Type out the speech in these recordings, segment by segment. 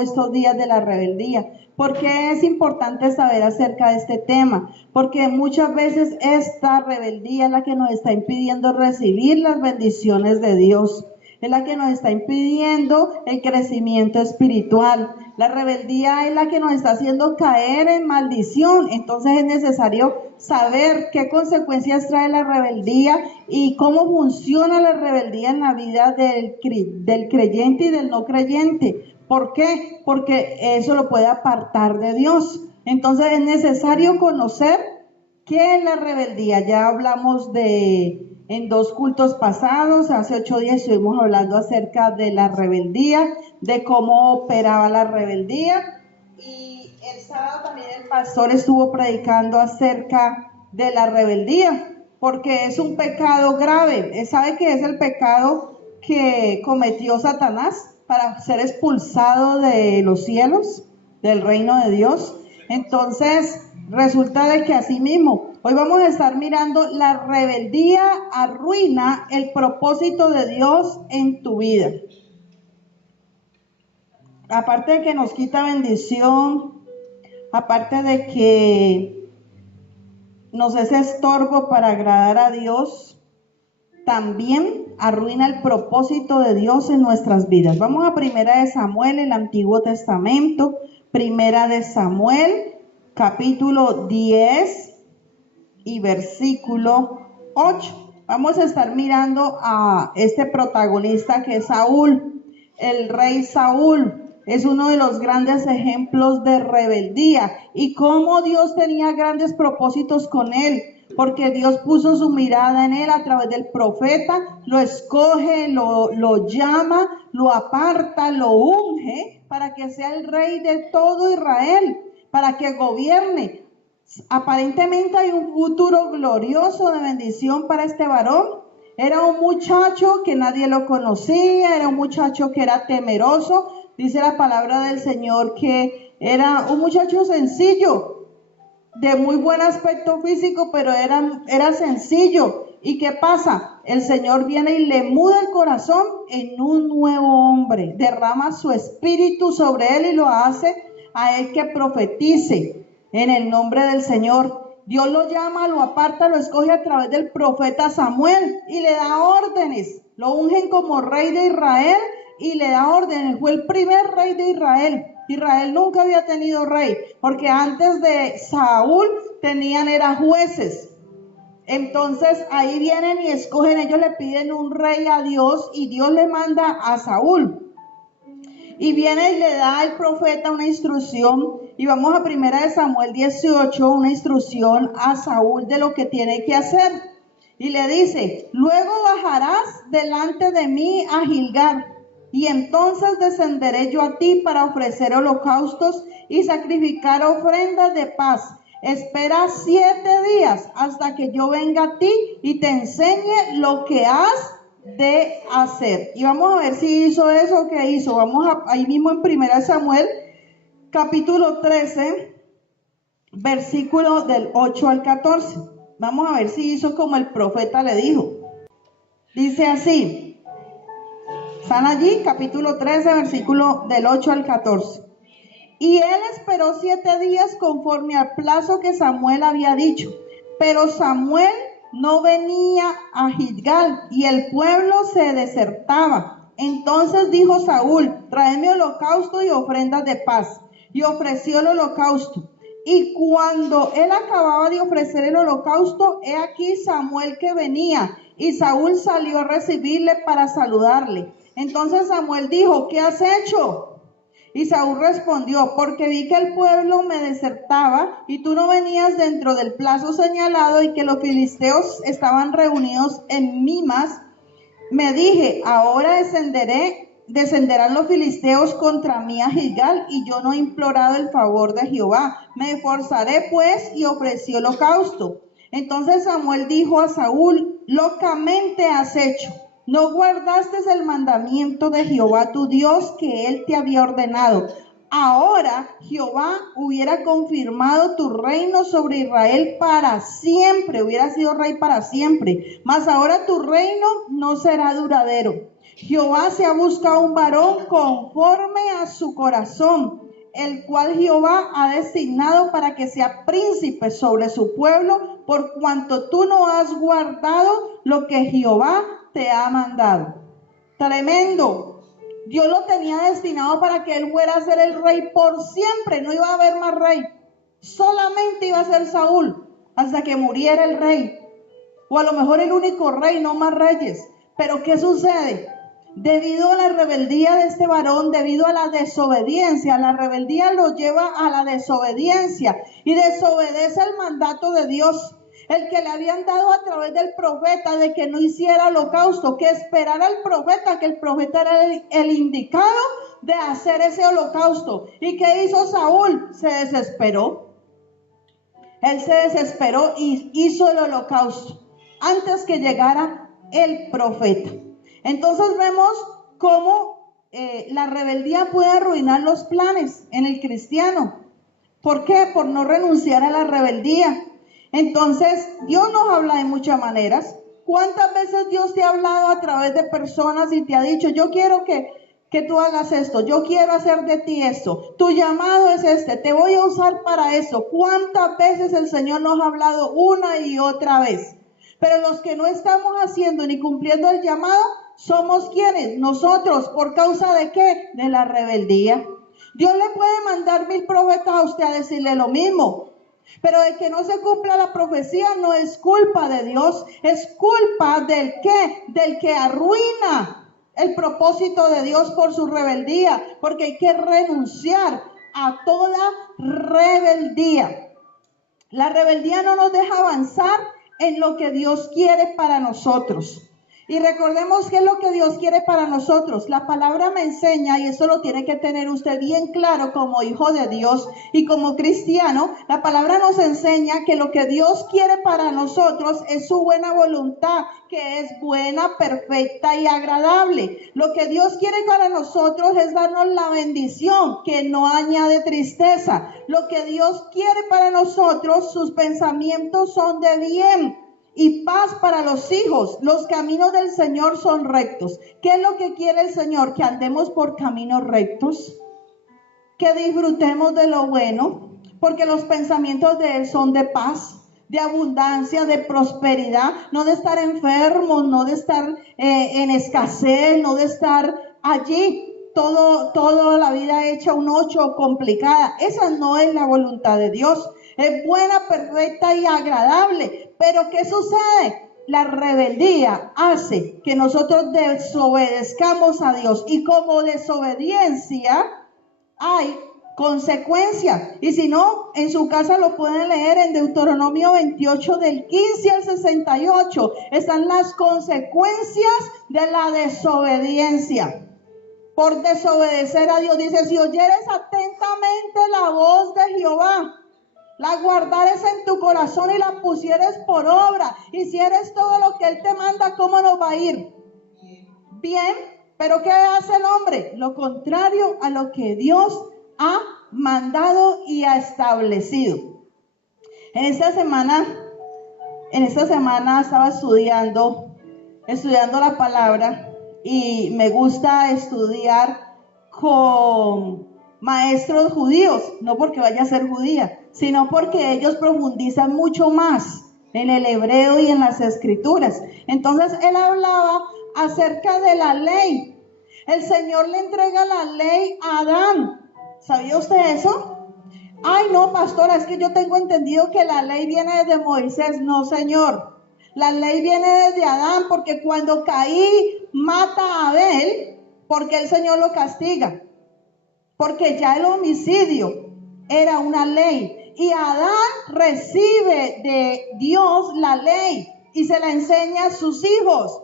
estos días de la rebeldía. ¿Por qué es importante saber acerca de este tema? Porque muchas veces esta rebeldía es la que nos está impidiendo recibir las bendiciones de Dios. Es la que nos está impidiendo el crecimiento espiritual. La rebeldía es la que nos está haciendo caer en maldición. Entonces es necesario saber qué consecuencias trae la rebeldía y cómo funciona la rebeldía en la vida del creyente y del no creyente. ¿Por qué? Porque eso lo puede apartar de Dios. Entonces es necesario conocer qué es la rebeldía. Ya hablamos en 2 cultos pasados, hace 8 días estuvimos hablando acerca de la rebeldía, de cómo operaba la rebeldía. Y el sábado también el pastor estuvo predicando acerca de la rebeldía, porque es un pecado grave. ¿Sabe qué es el pecado que cometió Satanás para ser expulsado de los cielos, del reino de Dios? Entonces, resulta de que así mismo, hoy vamos a estar mirando la rebeldía arruina el propósito de Dios en tu vida. Aparte de que nos quita bendición, aparte de que nos es estorbo para agradar a Dios, también arruina el propósito de Dios en nuestras vidas. Vamos a Primera de Samuel, el Antiguo Testamento, Primera de Samuel, capítulo 10 y versículo 8. Vamos a estar mirando a este protagonista que es Saúl. El rey Saúl es uno de los grandes ejemplos de rebeldía y cómo Dios tenía grandes propósitos con él, porque Dios puso su mirada en él a través del profeta, lo escoge, lo llama, lo aparta, lo unge para que sea el rey de todo Israel, para que gobierne. Aparentemente hay un futuro glorioso de bendición para este varón. Era un muchacho que nadie lo conocía, era un muchacho que era temeroso. Dice la palabra del Señor que era un muchacho sencillo, de muy buen aspecto físico, pero era sencillo. ¿Y qué pasa? El Señor viene y le muda el corazón en un nuevo hombre, derrama su espíritu sobre él y lo hace a él que profetice en el nombre del Señor. Dios lo llama, lo aparta, lo escoge a través del profeta Samuel y le da órdenes. Lo ungen como rey de Israel y le da órdenes. Fue el primer rey de Israel. Israel nunca había tenido rey, porque antes de Saúl eran jueces. Entonces ahí vienen y escogen, ellos le piden un rey a Dios y Dios le manda a Saúl. Y viene y le da al profeta una instrucción, y vamos a Primera de Samuel 18, una instrucción a Saúl de lo que tiene que hacer. Y le dice: luego bajarás delante de mí a Gilgal, y entonces descenderé yo a ti para ofrecer holocaustos y sacrificar ofrendas de paz. Espera 7 días hasta que yo venga a ti y te enseñe lo que has de hacer. Y vamos a ver si hizo eso que hizo. Vamos ahí mismo en 1 Samuel, capítulo 13, versículo del 8 al 14. Vamos a ver si hizo como el profeta le dijo. Dice así. Están allí, capítulo 13, versículo del 8 al 14. Y él esperó 7 días conforme al plazo que Samuel había dicho. Pero Samuel no venía a Gilgal y el pueblo se desertaba. Entonces dijo Saúl: tráeme holocausto y ofrendas de paz. Y ofreció el holocausto. Y cuando él acababa de ofrecer el holocausto, he aquí Samuel que venía. Y Saúl salió a recibirle para saludarle. Entonces Samuel dijo: ¿qué has hecho? Y Saúl respondió: porque vi que el pueblo me desertaba y tú no venías dentro del plazo señalado y que los filisteos estaban reunidos en Mimas. Me dije: ahora descenderán los filisteos contra mí a Gilgal, y yo no he implorado el favor de Jehová. Me esforzaré pues, y ofreció holocausto. Entonces Samuel dijo a Saúl: locamente has hecho. No guardaste el mandamiento de Jehová tu Dios que él te había ordenado. Ahora Jehová hubiera confirmado tu reino sobre Israel para siempre, hubiera sido rey para siempre, mas ahora tu reino no será duradero. Jehová se ha buscado un varón conforme a su corazón, el cual Jehová ha designado para que sea príncipe sobre su pueblo, por cuanto tú no has guardado lo que Jehová te ha mandado. Tremendo. Dios lo tenía destinado para que él fuera a ser el rey por siempre. No iba a haber más rey. Solamente iba a ser Saúl hasta que muriera el rey. O a lo mejor el único rey, no más reyes. Pero ¿qué sucede? Debido a la rebeldía de este varón, debido a la desobediencia, la rebeldía lo lleva a la desobediencia y desobedece el mandato de Dios, el que le habían dado a través del profeta de que no hiciera holocausto, que esperara al profeta, que el profeta era el indicado de hacer ese holocausto. ¿Y qué hizo Saúl? Se desesperó. Él se desesperó y hizo el holocausto antes que llegara el profeta. Entonces vemos cómo la rebeldía puede arruinar los planes en el cristiano. ¿Por qué? Por no renunciar a la rebeldía. Entonces, Dios nos habla de muchas maneras. ¿Cuántas veces Dios te ha hablado a través de personas y te ha dicho, yo quiero que tú hagas esto, yo quiero hacer de ti esto, tu llamado es este, te voy a usar para eso? ¿Cuántas veces el Señor nos ha hablado una y otra vez? Pero los que no estamos haciendo ni cumpliendo el llamado, ¿somos quiénes? Nosotros. ¿Por causa de qué? De la rebeldía. Dios le puede mandar 1000 profetas a usted a decirle lo mismo, pero de que no se cumpla la profecía no es culpa de Dios, es culpa del ¿qué? Del que arruina el propósito de Dios por su rebeldía, porque hay que renunciar a toda rebeldía. La rebeldía no nos deja avanzar en lo que Dios quiere para nosotros. Y recordemos qué es lo que Dios quiere para nosotros. La palabra me enseña, y eso lo tiene que tener usted bien claro como hijo de Dios y como cristiano. La palabra nos enseña que lo que Dios quiere para nosotros es su buena voluntad, que es buena, perfecta y agradable. Lo que Dios quiere para nosotros es darnos la bendición que no añade tristeza. Lo que Dios quiere para nosotros, sus pensamientos son de bien y paz para los hijos. Los caminos del Señor son rectos. ¿Qué es lo que quiere el Señor? Que andemos por caminos rectos, que disfrutemos de lo bueno, porque los pensamientos de Él son de paz, de abundancia, de prosperidad, no de estar enfermos, no de estar en escasez, no de estar allí toda la vida hecha un 8 complicada. Esa no es la voluntad de Dios. Es buena, perfecta y agradable. Pero ¿qué sucede? La rebeldía hace que nosotros desobedezcamos a Dios, y como desobediencia hay consecuencias. Y si no, en su casa lo pueden leer en Deuteronomio 28 del 15 al 68. Están las consecuencias de la desobediencia. Por desobedecer a Dios, dice, si oyeres atentamente la voz de Jehová, la guardares en tu corazón y la pusieres por obra, hicieres todo lo que Él te manda, ¿cómo nos va a ir? Bien, pero ¿qué hace el hombre? Lo contrario a lo que Dios ha mandado y ha establecido. En esta semana estaba estudiando la palabra, y me gusta estudiar con maestros judíos, no porque vaya a ser judía, sino porque ellos profundizan mucho más en el hebreo y en las escrituras. Entonces él hablaba acerca de la ley. El Señor le entrega la ley a Adán. ¿Sabía usted eso? Ay, no, pastora, es que yo tengo entendido que la ley viene desde Moisés. No, señor. La ley viene desde Adán, porque cuando Caín mata a Abel, porque el Señor lo castiga, porque ya el homicidio era una ley, y Adán recibe de Dios la ley y se la enseña a sus hijos,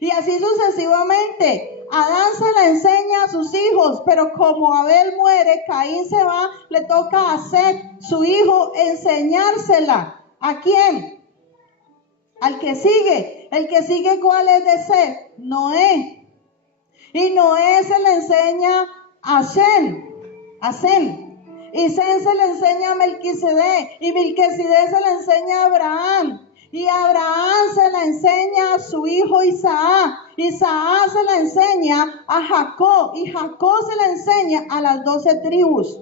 y así sucesivamente. Adán se la enseña a sus hijos, pero como Abel muere, Caín se va, le toca a Set, su hijo, enseñársela. ¿A quién? Al que sigue. El que sigue, ¿cuál es de Set? Noé. Y Noé se le enseña a Sem. Y Sem se le enseña a Melquisedec. Y Melquisedec se le enseña a Abraham. Y Abraham se la enseña a su hijo Isaac. Isaac se la enseña a Jacob. Y Jacob se la enseña a las 12 tribus.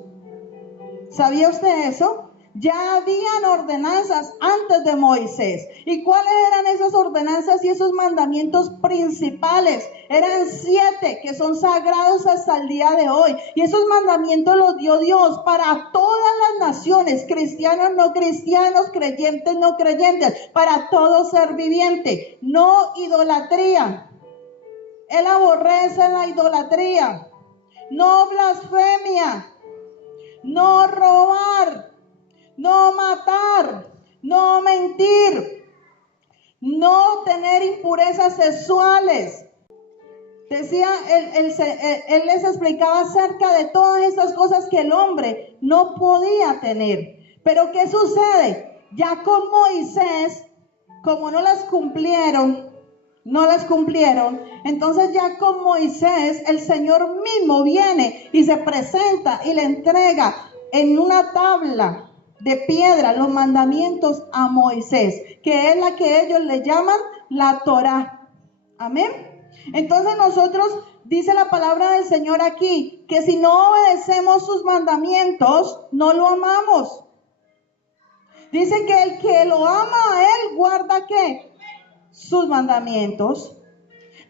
¿Sabía usted eso? Ya habían ordenanzas antes de Moisés. ¿Y cuáles eran esas ordenanzas y esos mandamientos principales? Eran 7 que son sagrados hasta el día de hoy. Y esos mandamientos los dio Dios para todas las naciones, cristianos, no cristianos, creyentes, no creyentes, para todo ser viviente. No idolatría. Él aborrece la idolatría. No blasfemia. No robar. No matar, no mentir, no tener impurezas sexuales. Decía, él les explicaba acerca de todas estas cosas que el hombre no podía tener. Pero ¿qué sucede? Ya con Moisés, como no las cumplieron, entonces ya con Moisés el Señor mismo viene y se presenta y le entrega en una tabla de piedra los mandamientos a Moisés, que es la que ellos le llaman la Torá. Amén. Entonces nosotros, dice la palabra del Señor aquí, que si no obedecemos sus mandamientos, no lo amamos. Dice que el que lo ama a Él, guarda ¿qué? Sus mandamientos.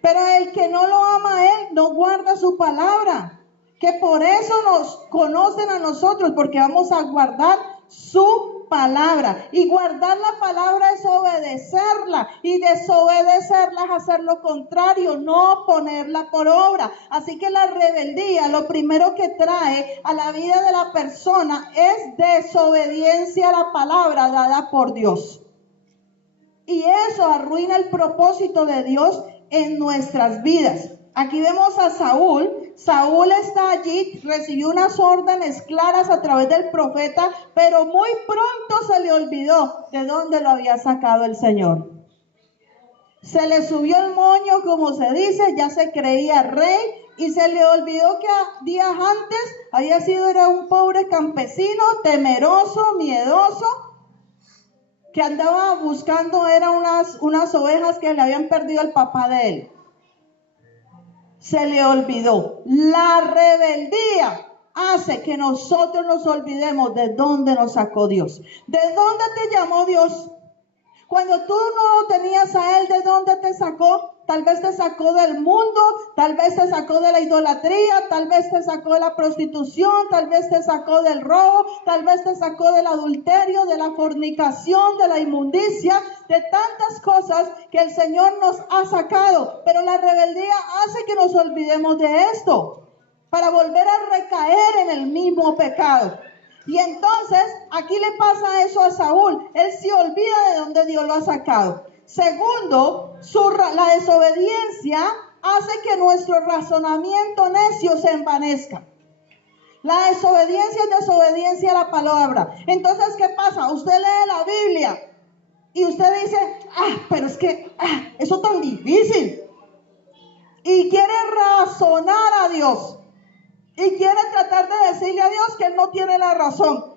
Pero el que no lo ama a Él, no guarda su palabra. Que por eso nos conocen a nosotros, porque vamos a guardar su palabra. Y guardar la palabra es obedecerla, y desobedecerla es hacer lo contrario, no ponerla por obra. Así que la rebeldía, lo primero que trae a la vida de la persona es desobediencia a la palabra dada por Dios. Y eso arruina el propósito de Dios en nuestras vidas. Aquí vemos a Saúl. Saúl está allí, recibió unas órdenes claras a través del profeta, pero muy pronto se le olvidó de dónde lo había sacado el Señor. Se le subió el moño, como se dice, ya se creía rey, y se le olvidó que días antes era un pobre campesino, temeroso, miedoso, que andaba buscando, unas ovejas que le habían perdido al papá de él. Se le olvidó. La rebeldía hace que nosotros nos olvidemos de dónde nos sacó Dios. ¿De dónde te llamó Dios? Cuando tú no lo tenías a Él, ¿de dónde te sacó? Tal vez te sacó del mundo, tal vez te sacó de la idolatría, tal vez te sacó de la prostitución, tal vez te sacó del robo, tal vez te sacó del adulterio, de la fornicación, de la inmundicia, de tantas cosas que el Señor nos ha sacado. Pero la rebeldía hace que nos olvidemos de esto, para volver a recaer en el mismo pecado. Y entonces, aquí le pasa eso a Saúl. Él se olvida de dónde Dios lo ha sacado. Segundo, la desobediencia hace que nuestro razonamiento necio se envanezca. La desobediencia es desobediencia a la palabra. Entonces, ¿qué pasa? Usted lee la Biblia y usted dice, pero es que, eso es tan difícil. Y quiere razonar a Dios. Y quiere tratar de decirle a Dios que Él no tiene la razón.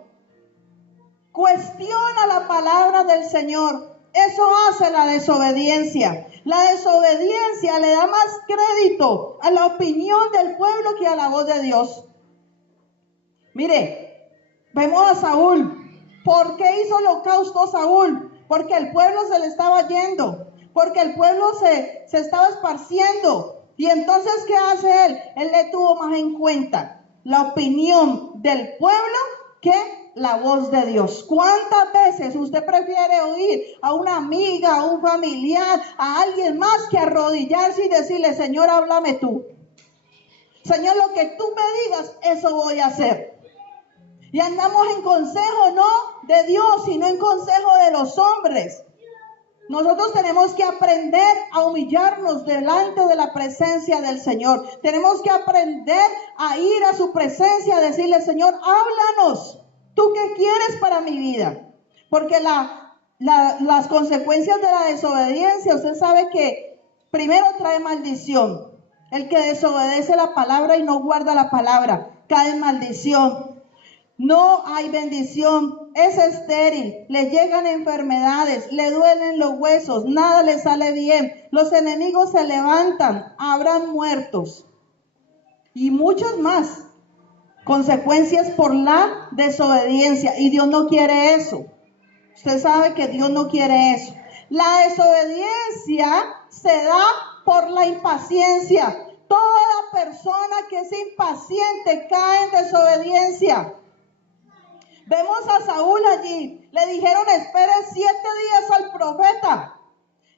Cuestiona la palabra del Señor. Eso hace la desobediencia. La desobediencia le da más crédito a la opinión del pueblo que a la voz de Dios. Mire, vemos a Saúl. ¿Por qué hizo holocausto Saúl? Porque el pueblo se le estaba yendo. Porque el pueblo se estaba esparciendo. Y entonces, ¿qué hace él? Él le tuvo más en cuenta la opinión del pueblo que la voz de Dios. ¿Cuántas veces usted prefiere oír a una amiga, a un familiar, a alguien más, que arrodillarse y decirle, Señor, háblame tú? Señor, lo que tú me digas, eso voy a hacer. Y andamos en consejo no de Dios, sino en consejo de los hombres. Nosotros tenemos que aprender a humillarnos delante de la presencia del Señor. Tenemos que aprender a ir a su presencia, a decirle, Señor, háblanos. ¿Tú qué quieres para mi vida? Porque las consecuencias de la desobediencia, usted sabe que primero trae maldición. El que desobedece la palabra y no guarda la palabra, cae en maldición. No hay bendición, es estéril, le llegan enfermedades, le duelen los huesos, nada le sale bien, los enemigos se levantan, habrán muertos y muchos más. Consecuencias por la desobediencia, y Dios no quiere eso. Usted sabe que Dios no quiere eso. La desobediencia se da por la impaciencia. Toda persona que es impaciente cae en desobediencia. Vemos a Saúl allí, le dijeron espere 7 días al profeta.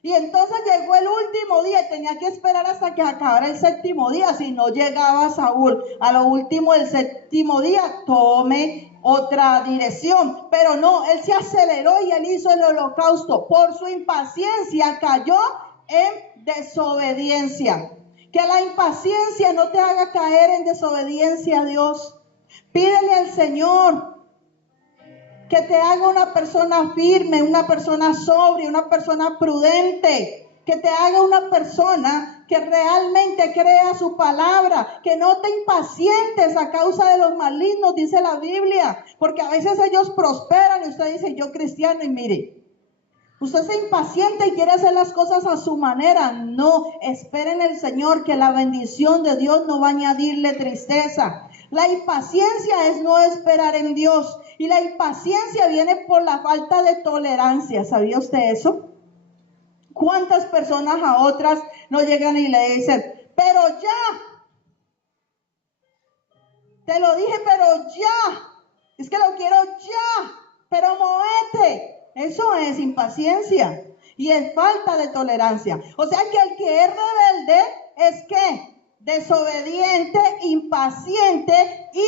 Y entonces llegó el último día y tenía que esperar hasta que acabara el 7º día. Si no llegaba Saúl a lo último del 7º día, tome otra dirección. Pero no, él se aceleró y él hizo el holocausto. Por su impaciencia cayó en desobediencia. Que la impaciencia no te haga caer en desobediencia a Dios. Pídele al Señor que te haga una persona firme, una persona sobria, una persona prudente, que te haga una persona que realmente crea su palabra, que no te impacientes a causa de los malignos, dice la Biblia, porque a veces ellos prosperan y usted dice, yo cristiano, y mire, usted se impacienta y quiere hacer las cosas a su manera. No, espere en el Señor, que la bendición de Dios no va a añadirle tristeza. La impaciencia es no esperar en Dios. Y la impaciencia viene por la falta de tolerancia. ¿Sabía usted eso? ¿Cuántas personas a otras no llegan y le dicen, pero ya, te lo dije, pero ya, es que lo quiero ya, pero movete? Eso es impaciencia y es falta de tolerancia. O sea que el que es rebelde es ¿qué? Desobediente, impaciente y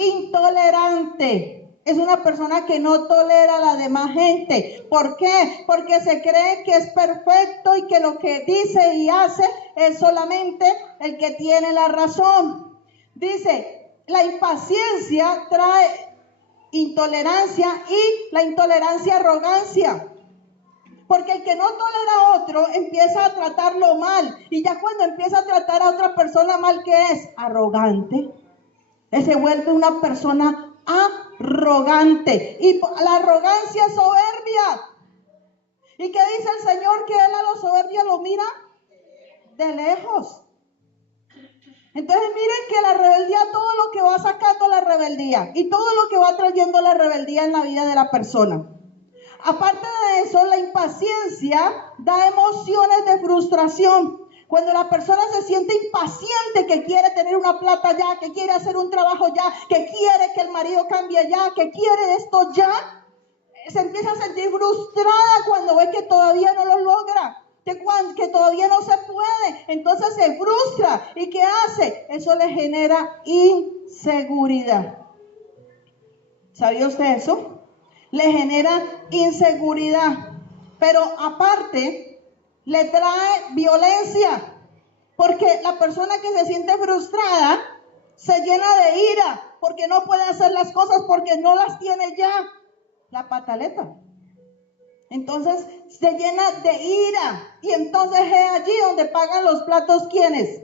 intolerante. Es una persona que no tolera a la demás gente. ¿Por qué? Porque se cree que es perfecto y que lo que dice y hace es solamente el que tiene la razón. Dice, la impaciencia trae intolerancia y la intolerancia arrogancia. Porque el que no tolera a otro empieza a tratarlo mal. Y ya cuando empieza a tratar a otra persona mal, ¿qué es? Arrogante. Él se vuelve una persona arrogante. Y la arrogancia es soberbia. ¿Y qué dice el Señor? Que Él a los soberbios lo mira de lejos. Entonces miren que la rebeldía, todo lo que va sacando la rebeldía y todo lo que va trayendo la rebeldía en la vida de la persona. Aparte de eso, la impaciencia da emociones de frustración. Cuando la persona se siente impaciente, que quiere tener una plata ya, que quiere hacer un trabajo ya, que quiere que el marido cambie ya, que quiere esto ya, se empieza a sentir frustrada cuando ve que todavía no lo logra, que todavía no se puede. Entonces se frustra. ¿Y qué hace? Eso le genera inseguridad. ¿Sabía usted eso? Le genera inseguridad, pero aparte le trae violencia, porque la persona que se siente frustrada se llena de ira, porque no puede hacer las cosas, porque no las tiene ya, la pataleta. Entonces se llena de ira, y entonces es allí donde pagan los platos, ¿quiénes?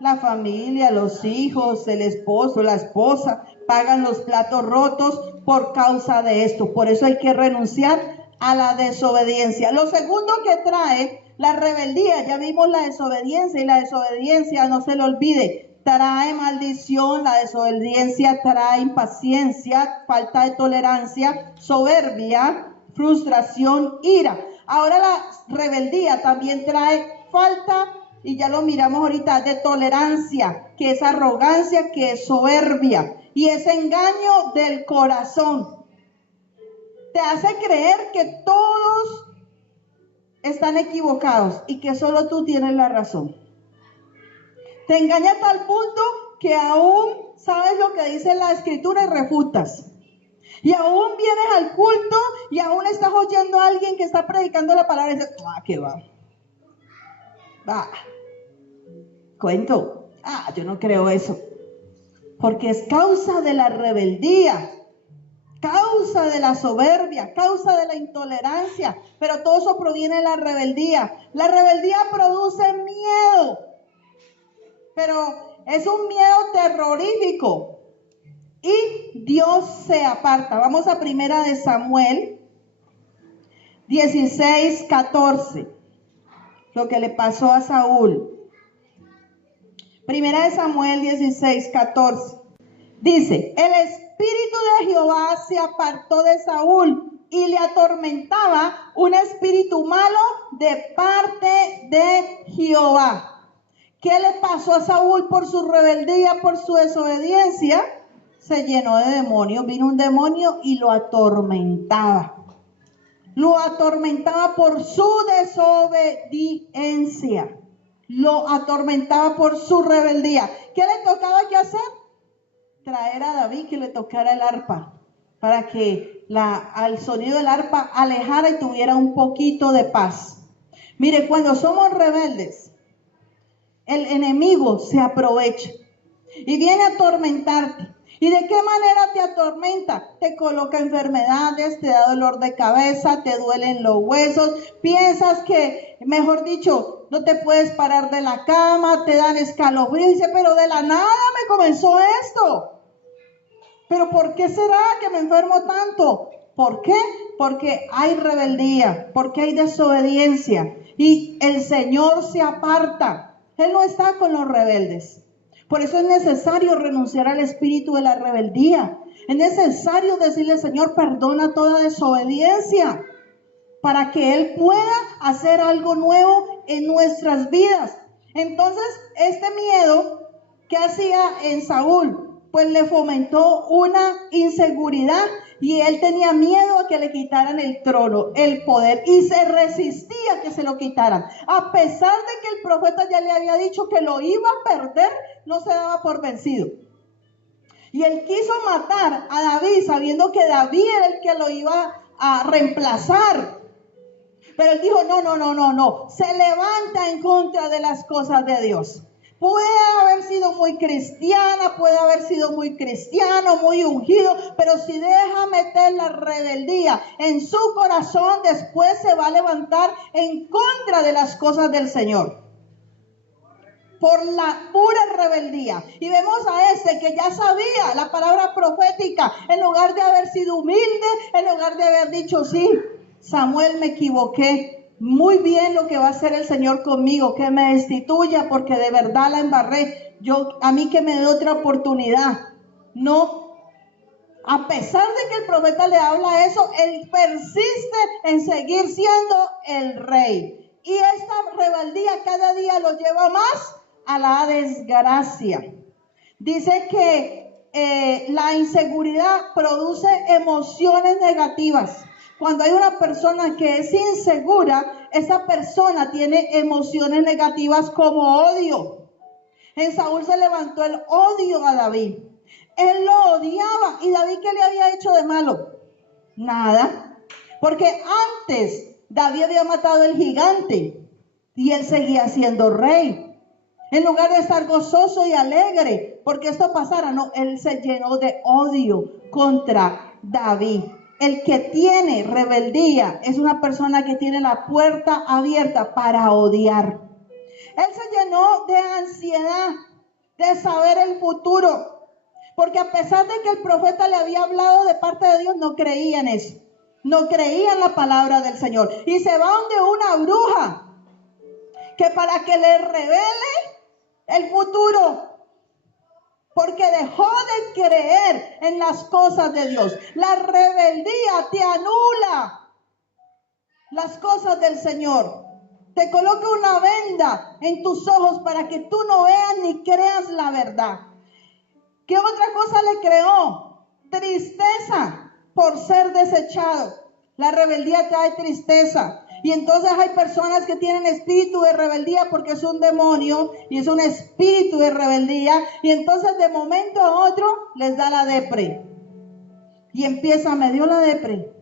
La familia, los hijos, el esposo, la esposa, pagan los platos rotos por causa de esto. Por eso hay que renunciar a la desobediencia. Lo segundo que trae la rebeldía, ya vimos la desobediencia, y la desobediencia, no se le olvide, trae maldición. La desobediencia trae impaciencia, falta de tolerancia, soberbia, frustración, ira. Ahora la rebeldía también trae falta, y ya lo miramos ahorita, de tolerancia, que es arrogancia, que es soberbia, y es engaño del corazón. Te hace creer que todos están equivocados y que solo tú tienes la razón. Te engaña a tal punto que aún sabes lo que dice la Escritura y refutas. Y aún vienes al culto y aún estás oyendo a alguien que está predicando la palabra y dices, ¿qué va? Cuento. Yo no creo eso. Porque es causa de la rebeldía, causa de la soberbia, causa de la intolerancia. Pero todo eso proviene de la rebeldía. La rebeldía produce miedo, pero es un miedo terrorífico. y Dios se aparta. Vamos a Primera de Samuel 16:14. Lo que le pasó a Saúl. Primera de Samuel 16:14. Dice, el espíritu de Jehová se apartó de Saúl y le atormentaba un espíritu malo de parte de Jehová. ¿Qué le pasó a Saúl por su rebeldía, por su desobediencia? Se llenó de demonios. Vino un demonio y lo atormentaba. Lo atormentaba por su desobediencia. Lo atormentaba por su rebeldía. ¿Qué le tocaba que hacer? Traer a David que le tocara el arpa, para que al sonido del arpa alejara y tuviera un poquito de paz. Mire, cuando somos rebeldes, el enemigo se aprovecha y viene a atormentarte. ¿Y de qué manera te atormenta? Te coloca enfermedades, te da dolor de cabeza, te duelen los huesos, piensas que, mejor dicho, no te puedes parar de la cama, te dan escalofríos. Dice, pero de la nada me comenzó esto. ¿Pero por qué será que me enfermo tanto? ¿Por qué? Porque hay rebeldía, porque hay desobediencia y el Señor se aparta. Él no está con los rebeldes. Por eso es necesario renunciar al espíritu de la rebeldía. Es necesario decirle, Señor, perdona toda desobediencia para que Él pueda hacer algo nuevo en nuestras vidas. Entonces, este miedo que hacía en Saúl, pues le fomentó una inseguridad y él tenía miedo a que le quitaran el trono, el poder, y se resistía a que se lo quitaran. A pesar de que el profeta ya le había dicho que lo iba a perder, no se daba por vencido. Y él quiso matar a David sabiendo que David era el que lo iba a reemplazar. Pero él dijo, no, se levanta en contra de las cosas de Dios. Puede haber sido muy cristiana, puede haber sido muy cristiano, muy ungido, pero si deja meter la rebeldía en su corazón, después se va a levantar en contra de las cosas del Señor. Por la pura rebeldía. Y vemos a este que ya sabía la palabra profética, en lugar de haber sido humilde, en lugar de haber dicho, sí, Samuel, me equivoqué. Muy bien lo que va a hacer el Señor conmigo, que me destituya porque de verdad la embarré. A mí que me dé otra oportunidad. No. A pesar de que el profeta le habla eso, él persiste en seguir siendo el rey. Y esta rebeldía cada día lo lleva más a la desgracia. Dice que la inseguridad produce emociones negativas. Cuando hay una persona que es insegura, esa persona tiene emociones negativas como odio. En Saúl se levantó el odio a David. Él lo odiaba. ¿Y David qué le había hecho de malo? Nada. Porque antes David había matado al gigante y él seguía siendo rey. En lugar de estar gozoso y alegre porque esto pasara, no, él se llenó de odio contra David. El que tiene rebeldía es una persona que tiene la puerta abierta para odiar. Él se llenó de ansiedad, de saber el futuro, porque a pesar de que el profeta le había hablado de parte de Dios, no creía en eso. No creía en la palabra del Señor. Y se va donde una bruja, que para que le revele el futuro, porque dejó de creer en las cosas de Dios. La rebeldía te anula las cosas del Señor. Te coloca una venda en tus ojos para que tú no veas ni creas la verdad. ¿Qué otra cosa le creó? Tristeza por ser desechado. La rebeldía trae tristeza. Y entonces hay personas que tienen espíritu de rebeldía porque es un demonio y es un espíritu de rebeldía. Y entonces de momento a otro les da la depre. Y empieza, me dio la depre.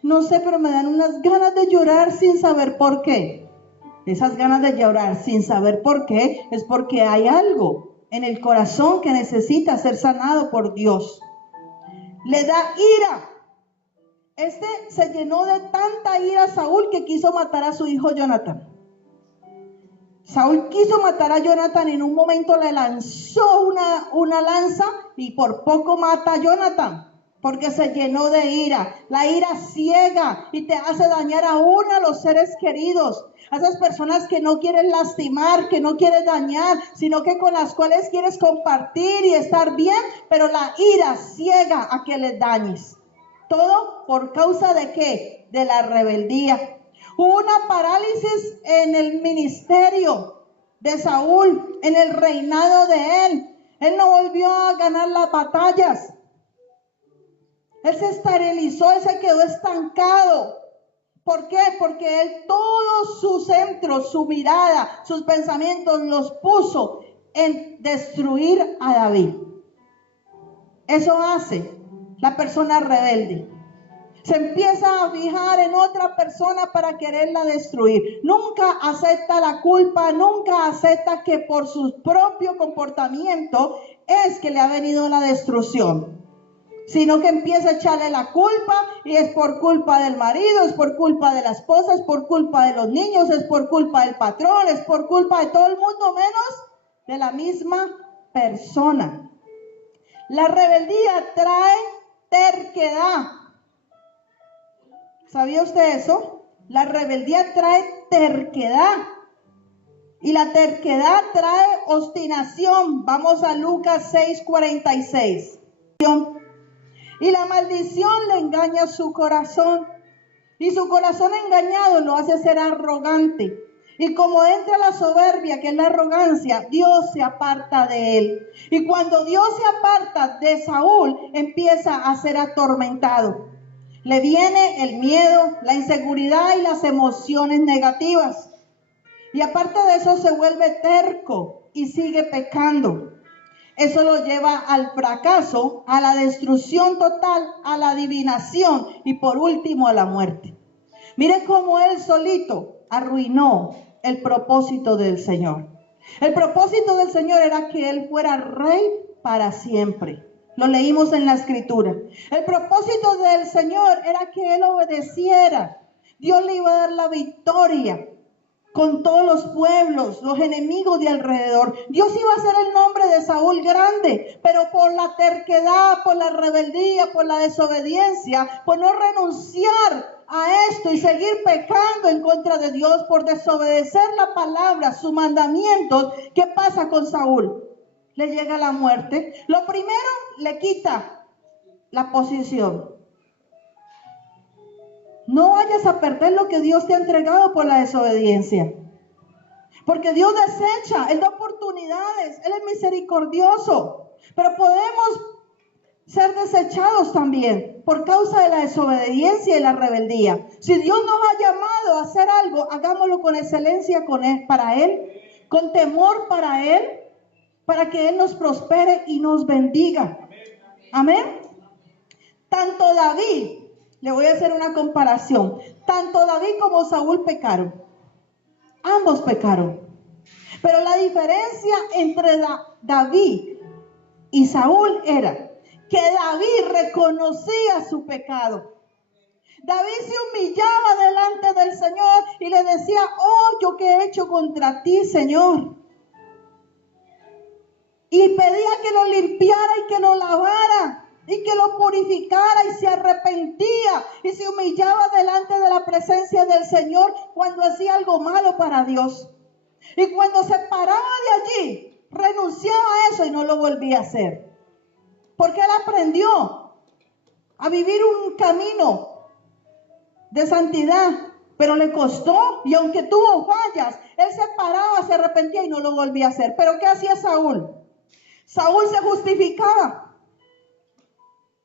No sé, pero me dan unas ganas de llorar sin saber por qué. Esas ganas de llorar sin saber por qué es porque hay algo en el corazón que necesita ser sanado por Dios. Le da ira. Este se llenó de tanta ira a Saúl que quiso matar a su hijo Jonatán. Saúl quiso matar a Jonathan, en un momento le lanzó una lanza y por poco mata a Jonathan, porque se llenó de ira. La ira ciega y te hace dañar aún a los seres queridos, a esas personas que no quieres lastimar, que no quieres dañar, sino que con las cuales quieres compartir y estar bien, pero la ira ciega a que les dañes. Todo por causa de ¿qué? De la rebeldía. Hubo una parálisis en el ministerio de Saúl, en el reinado de él. Él no volvió a ganar las batallas. Él se esterilizó, él se quedó estancado. ¿Por qué? Porque él todos sus centros, su mirada, sus pensamientos los puso en destruir a David. Eso hace la persona rebelde. Se empieza a fijar en otra persona para quererla destruir. Nunca acepta la culpa, nunca acepta que por su propio comportamiento es que le ha venido la destrucción. Sino que empieza a echarle la culpa y es por culpa del marido, es por culpa de la esposa, es por culpa de los niños, es por culpa del patrón, es por culpa de todo el mundo menos de la misma persona. La rebeldía trae terquedad. ¿Sabía usted eso? La rebeldía trae terquedad. Y la terquedad trae obstinación. Vamos a Lucas 6:46. Y la maldición le engaña su corazón. Y su corazón engañado lo hace ser arrogante. Y como entra la soberbia, que es la arrogancia, Dios se aparta de él. Y cuando Dios se aparta de Saúl, empieza a ser atormentado. Le viene el miedo, la inseguridad y las emociones negativas. Y aparte de eso se vuelve terco y sigue pecando. Eso lo lleva al fracaso, a la destrucción total, a la adivinación y por último a la muerte. Mire cómo él solito arruinó el propósito del Señor. El propósito del Señor era que él fuera rey para siempre. Lo leímos en la escritura. El propósito del Señor era que él obedeciera. Dios le iba a dar la victoria con todos los pueblos, los enemigos de alrededor. Dios iba a hacer el nombre de Saúl grande, pero por la terquedad, por la rebeldía, por la desobediencia, por no renunciar a esto y seguir pecando en contra de Dios, por desobedecer la palabra, sus mandamientos, ¿qué pasa con Saúl? Le llega la muerte. Lo primero, le quita la posición. No vayas a perder lo que Dios te ha entregado por la desobediencia. Porque Dios desecha, Él da oportunidades, Él es misericordioso. Pero podemos ser desechados también por causa de la desobediencia y la rebeldía. Si Dios nos ha llamado a hacer algo, hagámoslo con excelencia para Él, con temor para Él, para que Él nos prospere y nos bendiga. Amén. Tanto David, le voy a hacer una comparación, tanto David como Saúl pecaron. Ambos pecaron. Pero la diferencia entre David y Saúl era que David reconocía su pecado. David se humillaba delante del Señor y le decía: oh, yo qué he hecho contra ti, Señor. Y pedía que lo limpiara y que lo lavara y que lo purificara, y se arrepentía y se humillaba delante de la presencia del Señor cuando hacía algo malo para Dios. Y cuando se paraba de allí, renunciaba a eso y no lo volvía a hacer. Porque él aprendió a vivir un camino de santidad, pero le costó, y aunque tuvo fallas, él se paraba, se arrepentía y no lo volvía a hacer. ¿Pero qué hacía Saúl? Saúl se justificaba.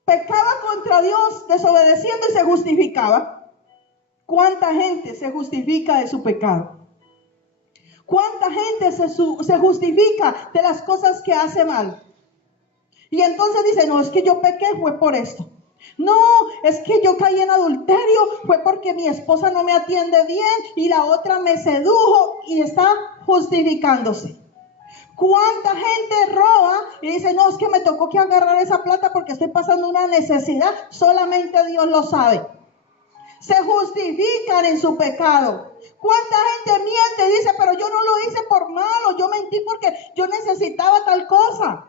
Pecaba contra Dios, desobedeciendo, y se justificaba. ¿Cuánta gente se justifica de su pecado? ¿Cuánta gente se justifica de las cosas que hace mal? Y entonces dice: no, es que yo pequé, fue por esto. No, es que yo caí en adulterio, fue porque mi esposa no me atiende bien y la otra me sedujo, y está justificándose. ¿Cuánta gente roba y dice: no, es que me tocó que agarrar esa plata porque estoy pasando una necesidad? Solamente Dios lo sabe. Se justifican en su pecado. ¿Cuánta gente miente y dice, pero yo no lo hice por malo, yo mentí porque yo necesitaba tal cosa?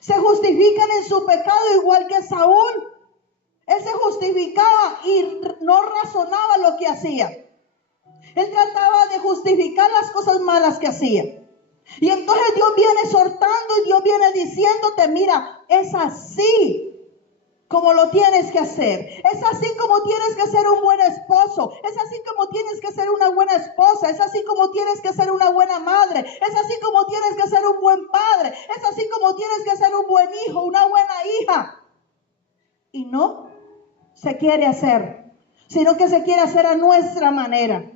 Se justifican en su pecado igual que Saúl. Él se justificaba y no razonaba lo que hacía. Él trataba de justificar las cosas malas que hacía. Y entonces Dios viene exhortando y Dios viene diciéndote, mira, es así como lo tienes que hacer. Es así como tienes que ser un buen esposo. Es así como tienes que ser una buena esposa. Es así como tienes que ser una buena madre. Es así como tienes que ser un buen padre. Es así como tienes que ser un buen hijo, una buena hija. Y no se quiere hacer, sino que se quiere hacer a nuestra manera.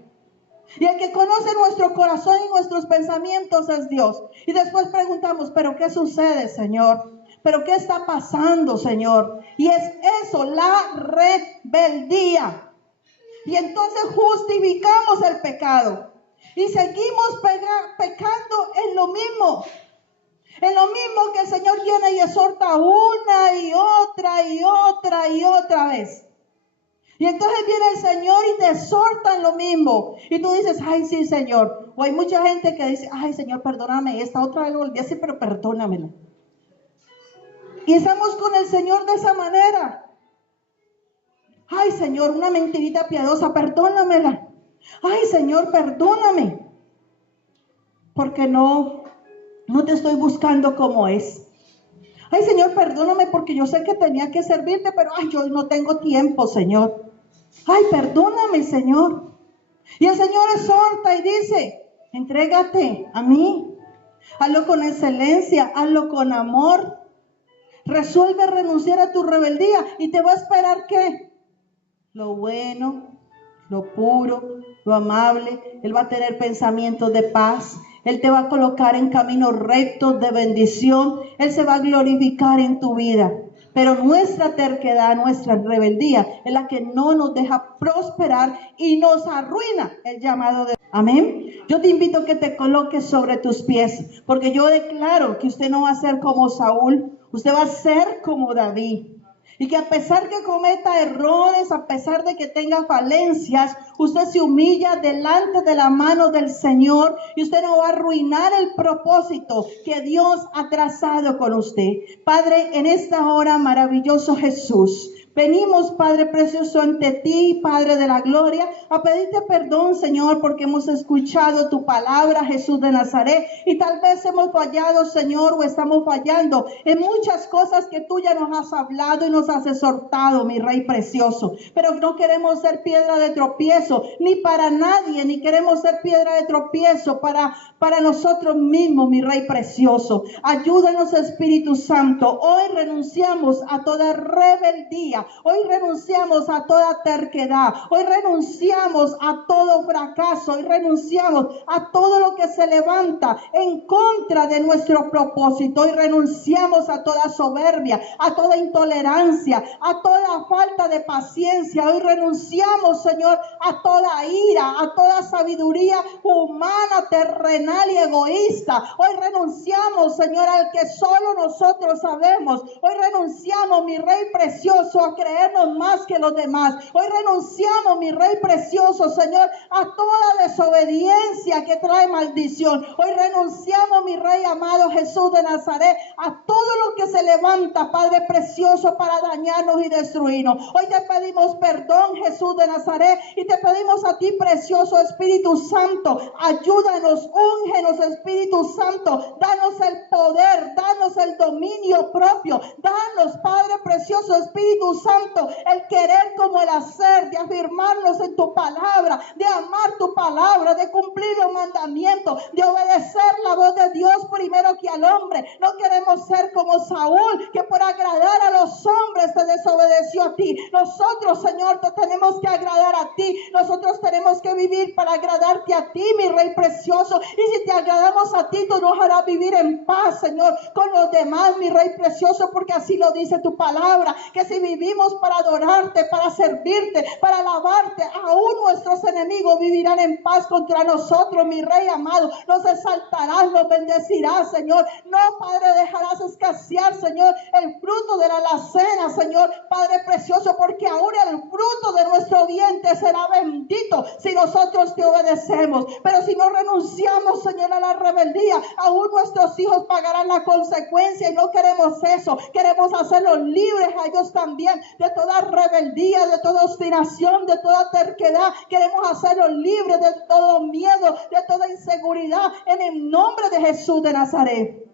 Y el que conoce nuestro corazón y nuestros pensamientos es Dios. Y después preguntamos, ¿pero qué sucede, Señor? ¿Pero qué está pasando, Señor? Y es eso, la rebeldía. Y entonces justificamos el pecado. Y seguimos pecando en lo mismo. En lo mismo que el Señor viene y exhorta una y otra y otra y otra vez. Y entonces viene el Señor y te exhorta en lo mismo. Y tú dices, ay, sí, Señor. O hay mucha gente que dice, ay, Señor, perdóname. Esta otra vez lo volví a decir, pero perdónamela. Y estamos con el Señor de esa manera. Ay, Señor, una mentirita piadosa, perdónamela. Ay, Señor, perdóname. Porque no te estoy buscando como es. Ay, Señor, perdóname porque yo sé que tenía que servirte, pero ay, yo no tengo tiempo, Señor. Ay, perdóname, Señor. Y el Señor exhorta y dice, entrégate a mí. Hazlo con excelencia, hazlo con amor. Resuelve renunciar a tu rebeldía y te va a esperar ¿qué? Lo bueno, lo puro, lo amable. Él va a tener pensamientos de paz. Él te va a colocar en caminos rectos de bendición. Él se va a glorificar en tu vida. Pero nuestra terquedad, nuestra rebeldía es la que no nos deja prosperar y nos arruina el llamado de Dios. Amén. Yo te invito a que te coloques sobre tus pies, porque yo declaro que usted no va a ser como Saúl, usted va a ser como David. Y que a pesar que cometa errores, a pesar de que tenga falencias, usted se humilla delante de la mano del Señor y usted no va a arruinar el propósito que Dios ha trazado con usted. Padre, en esta hora, maravilloso Jesús, venimos, Padre precioso, ante ti, Padre de la gloria, a pedirte perdón, Señor, porque hemos escuchado tu palabra, Jesús de Nazaret, y tal vez hemos fallado, Señor, o estamos fallando en muchas cosas que tú ya nos has hablado y nos has exhortado, mi Rey precioso. Pero no queremos ser piedra de tropiezo, ni para nadie, ni queremos ser piedra de tropiezo para nosotros mismos, mi Rey precioso. Ayúdanos, Espíritu Santo. Hoy renunciamos a toda rebeldía. Hoy renunciamos a toda terquedad. Hoy renunciamos a todo fracaso. Hoy renunciamos a todo lo que se levanta en contra de nuestro propósito. Hoy renunciamos a toda soberbia, a toda intolerancia, a toda falta de paciencia. Hoy renunciamos, Señor, a toda ira, a toda sabiduría humana, terrenal y egoísta. Hoy renunciamos, Señor, al que solo nosotros sabemos. Hoy renunciamos, mi Rey precioso, a creernos más que los demás. Hoy renunciamos, mi Rey precioso, Señor, a toda desobediencia que trae maldición. Hoy renunciamos, mi Rey amado Jesús de Nazaret, a todo lo que se levanta, Padre precioso, para dañarnos y destruirnos. Hoy te pedimos perdón, Jesús de Nazaret, y te pedimos a ti, precioso Espíritu Santo, ayúdanos, úngenos, Espíritu Santo, danos el poder, danos el dominio propio, danos, Padre precioso, Espíritu Santo, el querer como el hacer, de afirmarnos en tu palabra, de amar tu palabra, de cumplir los mandamientos, de obedecer la voz de Dios primero que al hombre. No queremos ser como Saúl, que por agradar a los hombres te desobedeció a ti. Nosotros, Señor, te tenemos que agradar a ti. Nosotros tenemos que vivir para agradarte a ti, mi Rey precioso. Y si te agradamos a ti, tú nos harás vivir en paz, Señor, con los demás, mi Rey precioso, porque así lo dice tu palabra, que si vivimos vivimos para adorarte, para servirte, para alabarte, aún nuestros enemigos vivirán en paz contra nosotros, mi Rey amado. Nos exaltarás, nos bendecirás, Señor. No, Padre, dejarás escasear, Señor, el fruto de la alacena, Señor, Padre precioso, porque aún el fruto de nuestro vientre será bendito si nosotros te obedecemos. Pero si no renunciamos, Señor, a la rebeldía, aún nuestros hijos pagarán la consecuencia, y no queremos eso. Queremos hacerlos libres a ellos también de toda rebeldía, de toda obstinación, de toda terquedad. Queremos hacerlos libres de todo miedo, de toda inseguridad, en el nombre de Jesús de Nazaret.